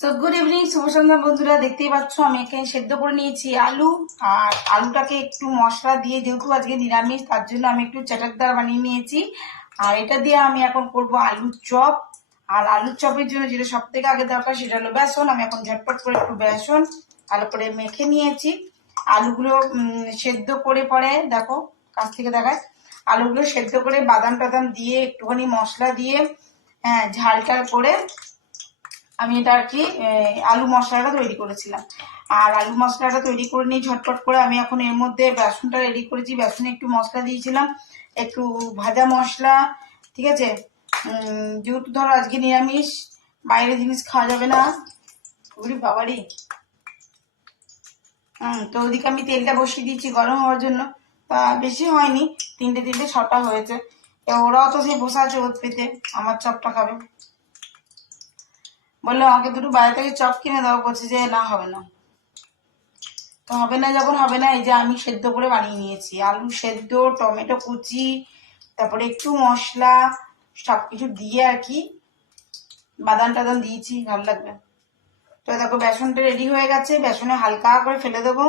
So good evening, শুভ সন্ধ্যা বন্ধুরা। দেখতেই পাচ্ছ আমি এখানে সেদ্ধ করে নিয়েছি আলু। আর আলুটাকে একটু মশলা দিয়ে, যেহেতু আজকে নিরামিষ, তার জন্য আমি একটু চটকদার বানিয়ে নিয়েছি। আর এটা দিয়ে আমি এখন করব আলুর চপ। আর আলুর চপের জন্য যেটা সব থেকে আগে দরকার সেটা হলো বেসন। আমি এখন ঝটপট করে একটু বেসন ভালো করে মেখে নিয়েছি। আলুগুলো সেদ্ধ করে পরে দেখো, কাছ থেকে দেখায়, আলুগুলো সেদ্ধ করে বাদাম টাদাম দিয়ে একটুখানি মশলা দিয়ে ঝালটা করে আমি এটা আর কি আলু মশলাটা তৈরি করেছিলাম। আর আলু মশলাটা তৈরি করে নিয়ে ঝটপট করে আমি এখন এর মধ্যে বেসনটা রেডি করেছি। বেসনে একটু মশলা দিয়েছিলাম, একটু ভাজা মশলা, ঠিক আছে। যেহেতু ধরো আজকে নিরামিষ, বাইরের জিনিস খাওয়া যাবে না। ওরে বাবারি। তো ওদিকে আমি তেলটা বসিয়ে দিয়েছি গরম হওয়ার জন্য। তা বেশি হয়নি, 3টে 6টা হয়েছে। ওরাও তো সেই বসে আছে ওত পেতে আমার চপটা খাবে। বললো আমাকে দুটো বাইরে থেকে চপ কিনে দাও, বলছে যে না হবে না। তো হবে না যখন হবে না, এই যে আমি সেদ্ধ করে বানিয়ে নিয়েছি আলু সেদ্ধ, টমেটো কুচি, তারপরে একটু মশলা সবকিছু দিয়ে আর কি, বাদাম টাদাম দিয়েছি, ভালো লাগবে। তো দেখো বেসনটা রেডি হয়ে গেছে। বেসনে হালকা করে ফেলে দেবো।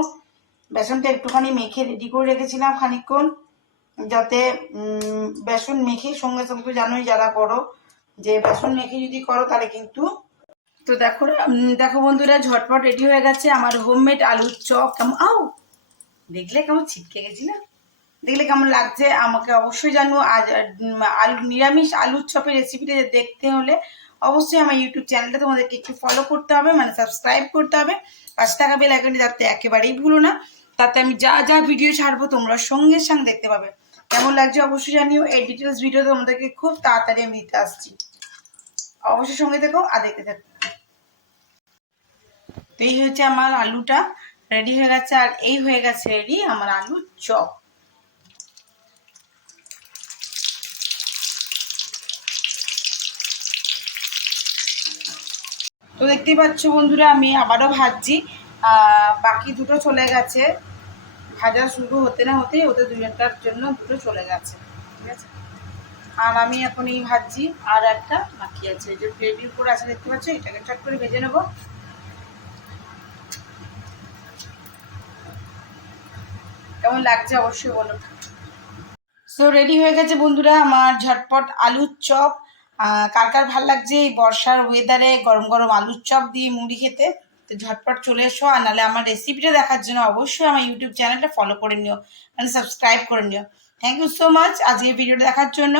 বেসনটা একটুখানি মেখে রেডি করে রেখেছিলাম খানিকক্ষণ, যাতে বেসন মেখে সঙ্গে সঙ্গে, জানোই যারা করো যে বেসন মেখে যদি করো তাহলে কিন্তু। তো দেখো দেখো বন্ধুরা, ঝটপট রেডি হয়ে গেছে আমার হোমমেড আলুর চপ। কেমন দেখলে কেমন ছিটকে গেছি না? দেখলে কেমন লাগছে আমাকে অবশ্যই জানো। আজ আলু নিরামিষ আলুর চপের রেসিপিটা দেখতে হলে অবশ্যই আমার ইউটিউব চ্যানেলটা তোমাদেরকে একটু ফলো করতে হবে, মানে সাবস্ক্রাইব করতে হবে। 5 টাকা বেল আইকনটি যাতে একেবারেই ভুলো না, তাতে আমি যা যা ভিডিও ছাড়বো তোমরা সঙ্গে সঙ্গে দেখতে পাবে। কেমন লাগছে অবশ্যই জানিও। এই ডিটেলস ভিডিও তোমাদেরকে খুব তাড়াতাড়ি আমি দিতে আসছি, অবশ্যই সঙ্গে দেখো আর দেখতে থাকো। তো এই হচ্ছে আমার আলুটা রেডি হয়ে গেছে, আর এই হয়ে গেছে রেডি আমার আলুর চপ। তো দেখতেই পাচ্ছ বন্ধুরা, আমি আবারও ভাজছি। বাকি দুটো চলে গেছে, ভাজা শুরু হতে না হতেই ওদের দুজনটার জন্য দুটো চলে গেছে, ঠিক আছে। আর আমি এখন এই ভাজছি, আর একটা বাকি আছে, যে গ্রেভির উপর আছে দেখতে পাচ্ছ, এটাকে চট করে ভেজে নেবো। কেমন লাগছে অবশ্যই বলো। সো রেডি হয়ে গেছে বন্ধুরা আমার ঝটপট আলুর চপ। কার কার ভাল লাগছে এই বর্ষার ওয়েদারে গরম গরম আলুর চপ দিয়ে মুড়ি খেতে? তো ঝটপট চলে এসো। আর নাহলে আমার রেসিপিটা দেখার জন্য অবশ্যই আমার ইউটিউব চ্যানেলটা ফলো করে নিও, মানে সাবস্ক্রাইব করে নিও। থ্যাংক ইউ সো মাচ আজকে ভিডিওটা দেখার জন্য।